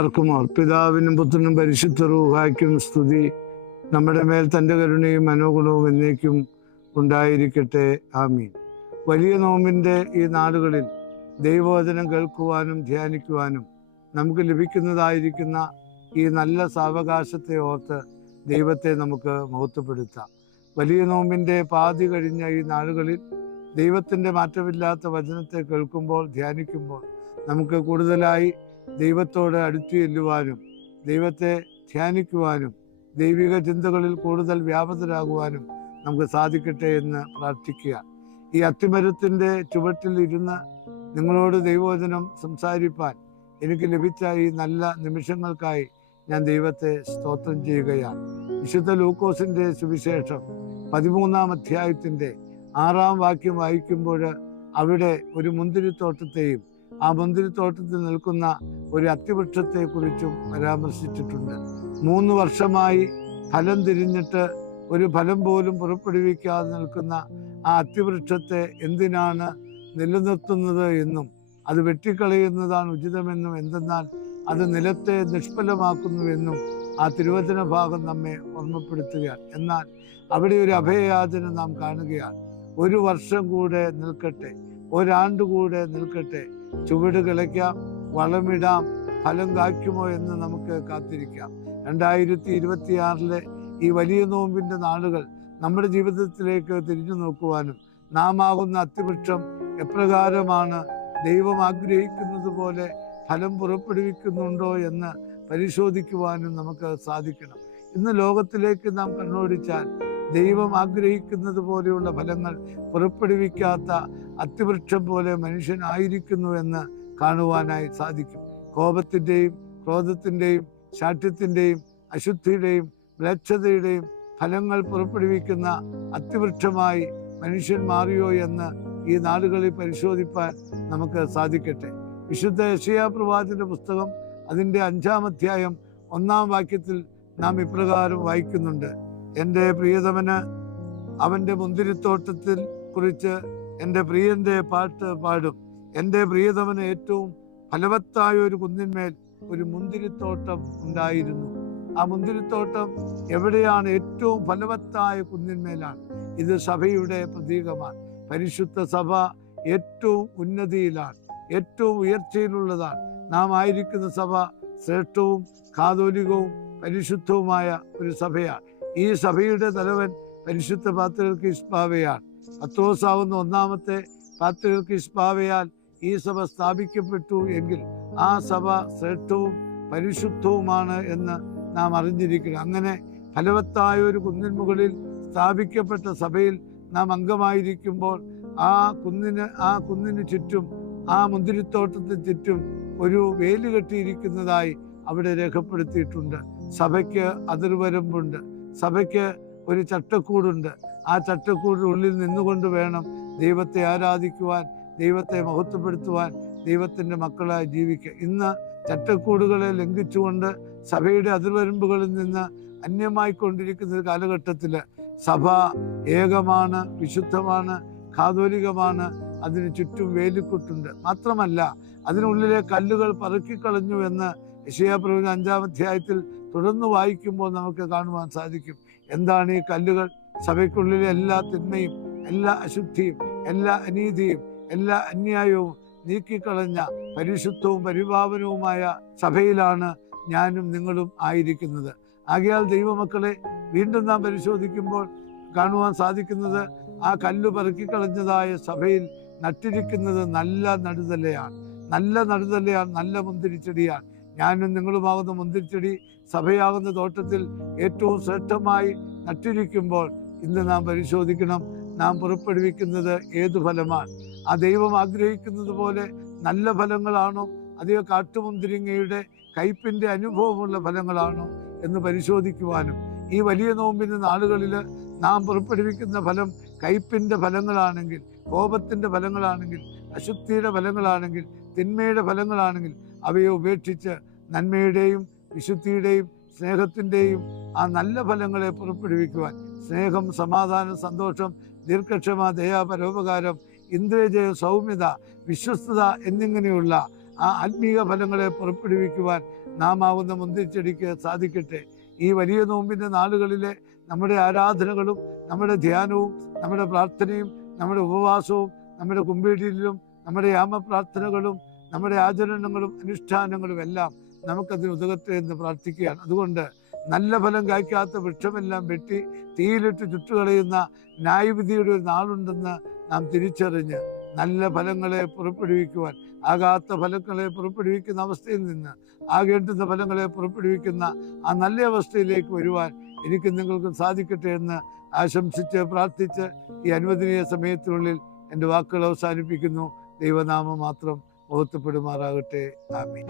പാർക്കുമോർ. പിതാവിനും പുത്രനും പരിശുദ്ധ റൂഹായ്ക്കും സ്തുതി. നമ്മുടെ മേൽ തൻ്റെ കരുണയും മനോഗുണവും എന്നേക്കും ഉണ്ടായിരിക്കട്ടെ. ആമീൻ. വലിയ നോമ്പിൻ്റെ ഈ നാളുകളിൽ ദൈവവചനം കേൾക്കുവാനും ധ്യാനിക്കുവാനും നമുക്ക് ലഭിക്കുന്നതായിരിക്കുന്ന ഈ നല്ല സാവകാശത്തെ ഓർത്ത് ദൈവത്തെ നമുക്ക് മഹത്വപ്പെടുത്താം. വലിയ നോമ്പിൻ്റെ പാതി കഴിഞ്ഞ ഈ നാളുകളിൽ ദൈവത്തിൻ്റെ മാറ്റമില്ലാത്ത വചനത്തെ കേൾക്കുമ്പോൾ, ധ്യാനിക്കുമ്പോൾ നമുക്ക് കൂടുതലായി ദൈവത്തോട് അടുത്തു ചെല്ലുവാനും ദൈവത്തെ ധ്യാനിക്കുവാനും ദൈവിക ചിന്തകളിൽ കൂടുതൽ വ്യാപൃതരാകുവാനും നമുക്ക് സാധിക്കട്ടെ എന്ന് പ്രാർത്ഥിക്കുക. ഈ അത്തിമരത്തിൻ്റെ ചുവട്ടിൽ ഇരുന്ന് നിങ്ങളോട് ദൈവവചനം സംസാരിപ്പാൻ എനിക്ക് ലഭിച്ച ഈ നല്ല നിമിഷങ്ങൾക്കായി ഞാൻ ദൈവത്തെ സ്തോത്രം ചെയ്യുകയാണ്. വിശുദ്ധ ലൂക്കോസിൻ്റെ സുവിശേഷം 13-ാം അധ്യായത്തിൻ്റെ 6-ാം വാക്യം വായിക്കുമ്പോൾ അവിടെ ഒരു മുന്തിരിത്തോട്ടത്തെയും ആ മുന്തിരിത്തോട്ടത്തിൽ നിൽക്കുന്ന ഒരു അത്തിവൃക്ഷത്തെക്കുറിച്ചും പരാമർശിച്ചിട്ടുണ്ട്. 3 വർഷമായി ഫലം തിരിഞ്ഞിട്ട് ഒരു ഫലം പോലും പുറപ്പെടുവിക്കാതെ നിൽക്കുന്ന ആ അത്തിവൃക്ഷത്തെ എന്തിനാണ് നിലനിർത്തുന്നത് എന്നും അത് വെട്ടിക്കളയുന്നതാണ് ഉചിതമെന്നും, എന്തെന്നാൽ അത് നിലത്തെ നിഷ്ഫലമാക്കുന്നുവെന്നും ആ തിരുവചന ഭാഗം നമ്മെ ഓർമ്മപ്പെടുത്തുകയാണ്. എന്നാൽ അവിടെ ഒരു അഭയയാചന നാം കാണുകയാണ്. 1 വർഷം കൂടെ നിൽക്കട്ടെ, ഒരാണ്ട് കൂടെ നിൽക്കട്ടെ, ചുവട് കിളയ്ക്കാം, വളമിടാം, ഫലം കായ്ക്കുമോ എന്ന് നമുക്ക് കാത്തിരിക്കാം. 2026 ഈ വലിയ നോമ്പിൻ്റെ നാളുകൾ നമ്മുടെ ജീവിതത്തിലേക്ക് തിരിഞ്ഞു നോക്കുവാനും നാം ആകുന്ന അത്തിവൃക്ഷം എപ്രകാരമാണ് ദൈവം ആഗ്രഹിക്കുന്നത് പോലെ ഫലം പുറപ്പെടുവിക്കുന്നുണ്ടോ എന്ന് പരിശോധിക്കുവാനും നമുക്ക് സാധിക്കണം. ഇന്ന് ലോകത്തിലേക്ക് നാം കണ്ണോടിച്ചാൽ ദൈവം ആഗ്രഹിക്കുന്നത് പോലെയുള്ള ഫലങ്ങൾ പുറപ്പെടുവിക്കാത്ത അത്തിവൃക്ഷം പോലെ മനുഷ്യനായിരിക്കുന്നു എന്ന് കാണുവാനായി സാധിക്കും. കോപത്തിൻ്റെയും ക്രോധത്തിൻ്റെയും ശാഠ്യത്തിൻ്റെയും അശുദ്ധിയുടെയും മ്ലേച്ഛതയുടെയും ഫലങ്ങൾ പുറപ്പെടുവിക്കുന്ന അത്തിവൃക്ഷമായി മനുഷ്യൻ മാറിയോ എന്ന് ഈ നാടുകളിൽ പരിശോധിപ്പാൻ നമുക്ക് സാധിക്കട്ടെ. വിശുദ്ധ യെശയ്യാ പ്രവാചകന്റെ പുസ്തകം അതിൻ്റെ 5-ാം അധ്യായം 1-ാം വാക്യത്തിൽ നാം ഇപ്രകാരം വായിക്കുന്നുണ്ട്: എൻ്റെ പ്രിയതമന് അവൻ്റെ മുന്തിരിത്തോട്ടത്തിൽ കുറിച്ച് എൻ്റെ പ്രിയന്റെ പാട്ട് പാടും. എൻ്റെ പ്രിയതമന് ഏറ്റവും ഫലവത്തായ ഒരു കുന്നിന്മേൽ ഒരു മുന്തിരിത്തോട്ടം ഉണ്ടായിരുന്നു. ആ മുന്തിരിത്തോട്ടം എവിടെയാണ്? ഏറ്റവും ഫലവത്തായ കുന്നിന്മേലാണ്. ഇത് സഭയുടെ പ്രതീകമാണ്. പരിശുദ്ധ സഭ ഏറ്റവും ഉന്നതിയിലാണ്, ഏറ്റവും ഉയർച്ചയിലുള്ളതാണ്. നാം ആയിരിക്കുന്ന സഭ ശ്രേഷ്ഠവും കാതോലികവും പരിശുദ്ധവുമായ ഒരു സഭയാണ്. ഈ സഭയുടെ തലവൻ പരിശുദ്ധ പാത്രിയർക്കീസ് ബാവയാണ്. പത്രോസാവുന്ന 1-ാമത്തെ പാത്രിയർക്കീസ് ബാവയാൽ ഈ സഭ സ്ഥാപിക്കപ്പെട്ടു എങ്കിൽ ആ സഭ ശ്രേഷ്ഠവും പരിശുദ്ധവുമാണ് എന്ന് നാം അറിഞ്ഞിരിക്കണം. അങ്ങനെ ഫലവത്തായ ഒരു കുന്നിൻ മുകളിൽ സ്ഥാപിക്കപ്പെട്ട സഭയിൽ നാം അംഗമായിരിക്കുമ്പോൾ ആ കുന്നിന് ചുറ്റും, ആ മുന്തിരിത്തോട്ടത്തിന് ചുറ്റും ഒരു വേലി കെട്ടിയിരിക്കുന്നതായി അവിടെ രേഖപ്പെടുത്തിയിട്ടുണ്ട്. സഭയ്ക്ക് അതിർവരമ്പുണ്ട്, സഭയ്ക്ക് ഒരു ചട്ടക്കൂടുണ്ട്. ആ ചട്ടക്കൂടിനുള്ളിൽ നിന്നുകൊണ്ട് വേണം ദൈവത്തെ ആരാധിക്കുവാൻ, ദൈവത്തെ മഹത്വപ്പെടുത്തുവാൻ, ദൈവത്തിൻ്റെ മക്കളായി ജീവിക്കുക. ഇന്ന് ചട്ടക്കൂടുകളെ ലംഘിച്ചുകൊണ്ട് സഭയുടെ അതിർവരമ്പുകളിൽ നിന്ന് അന്യമായിക്കൊണ്ടിരിക്കുന്ന ഒരു കാലഘട്ടത്തിൽ സഭ ഏകമാണ്, വിശുദ്ധമാണ്, കാതോലികമാണ്. അതിന് ചുറ്റും വേലിക്കുട്ടുണ്ട്. മാത്രമല്ല, അതിനുള്ളിലെ കല്ലുകൾ പറക്കിക്കളഞ്ഞു എന്ന് യെശയ്യാ പ്രവചനം 5-ാം അധ്യായത്തിൽ തുടർന്ന് വായിക്കുമ്പോൾ നമുക്ക് കാണുവാൻ സാധിക്കും. എന്താണ് ഈ കല്ലുകൾ? സഭയ്ക്കുള്ളിലെ എല്ലാ തിന്മയും, എല്ലാ അശുദ്ധിയും, എല്ലാ അനീതിയും, എല്ലാ അന്യായവും നീക്കിക്കളഞ്ഞ പരിശുദ്ധവും പരിപാവനവുമായ സഭയിലാണ് ഞാനും നിങ്ങളും ആയിരിക്കുന്നത്. ആകയാൽ ദൈവമക്കളെ, വീണ്ടും നാം പരിശോധിക്കുമ്പോൾ കാണുവാൻ സാധിക്കുന്നത് ആ കല്ല് പറക്കിക്കളഞ്ഞതായ സഭയിൽ നട്ടിരിക്കുന്നത് നല്ല നടുതലയാണ്, നല്ല നടുതലയാണ്, നല്ല മുന്തിരിച്ചെടിയാണ്. ഞാനും നിങ്ങളുമാകുന്ന മുന്തിരിച്ചെടി സഭയാകുന്ന തോട്ടത്തിൽ ഏറ്റവും ശ്രേഷ്ഠമായി നട്ടിരിക്കുമ്പോൾ ഇന്ന് നാം പരിശോധിക്കണം, നാം പുറപ്പെടുവിക്കുന്നത് ഏതു ഫലമാണ്? ആ ദൈവം ആഗ്രഹിക്കുന്നത് പോലെ നല്ല ഫലങ്ങളാണോ, അതോ കാട്ടുമുന്തിരിങ്ങയുടെ കയ്പിൻ്റെ അനുഭവമുള്ള ഫലങ്ങളാണോ എന്ന് പരിശോധിക്കുവാനും, ഈ വലിയ നോമ്പിൻ്റെ നാളുകളിൽ നാം പുറപ്പെടുവിക്കുന്ന ഫലം കയ്പിൻ്റെ ഫലങ്ങളാണെങ്കിൽ, കോപത്തിൻ്റെ ഫലങ്ങളാണെങ്കിൽ, അശുദ്ധിയുടെ ഫലങ്ങളാണെങ്കിൽ, തിന്മയുടെ ഫലങ്ങളാണെങ്കിൽ അവയെ ഉപേക്ഷിച്ച് നന്മയുടെയും വിശുദ്ധിയുടെയും സ്നേഹത്തിൻ്റെയും ആ നല്ല ഫലങ്ങളെ പുറപ്പെടുവിക്കുവാൻ, സ്നേഹം, സമാധാനം, സന്തോഷം, ദീർഘക്ഷമ, ദയ, പരോപകാരം, ഇന്ദ്രിയജയം, സൗമ്യത, വിശ്വസ്തത എന്നിങ്ങനെയുള്ള ആ ആത്മീക ഫലങ്ങളെ പുറപ്പെടുവിക്കുവാൻ നാം ആവുന്ന മുന്തിരിച്ചെടിക്ക് സാധിക്കട്ടെ. ഈ വലിയ നോമ്പിൻ്റെ നാളുകളിലെ നമ്മുടെ ആരാധനകളും നമ്മുടെ ധ്യാനവും നമ്മുടെ പ്രാർത്ഥനയും നമ്മുടെ ഉപവാസവും നമ്മുടെ കുമ്പീടിലും നമ്മുടെ യാമപ്രാർത്ഥനകളും നമ്മുടെ ആചരണങ്ങളും അനുഷ്ഠാനങ്ങളും എല്ലാം നമുക്കതിന് ഉതകട്ടെ എന്ന് പ്രാർത്ഥിക്കുകയാണ്. അതുകൊണ്ട് നല്ല ഫലം കായ്ക്കാത്ത വൃക്ഷമെല്ലാം വെട്ടി തീയിലിട്ട് ചുട്ടുകളയുന്ന ന്യായവിധിയുടെ ഒരു നാളുണ്ടെന്ന് നാം തിരിച്ചറിഞ്ഞ് നല്ല ഫലങ്ങളെ പുറപ്പെടുവിക്കുവാൻ, ആകാത്ത ഫലങ്ങളെ പുറപ്പെടുവിക്കുന്ന അവസ്ഥയിൽ നിന്ന് ആകേണ്ടുന്ന ഫലങ്ങളെ പുറപ്പെടുവിക്കുന്ന ആ നല്ല അവസ്ഥയിലേക്ക് വരുവാൻ എനിക്ക് നിങ്ങൾക്കും സാധിക്കട്ടെ എന്ന് ആശംസിച്ച് പ്രാർത്ഥിച്ച് ഈ അനുവദനീയ സമയത്തിനുള്ളിൽ എൻ്റെ വാക്കുകൾ അവസാനിപ്പിക്കുന്നു. ദൈവനാമം മാത്രം മഹത്വപ്പെടുമാറാകട്ടെ. ആമീൻ.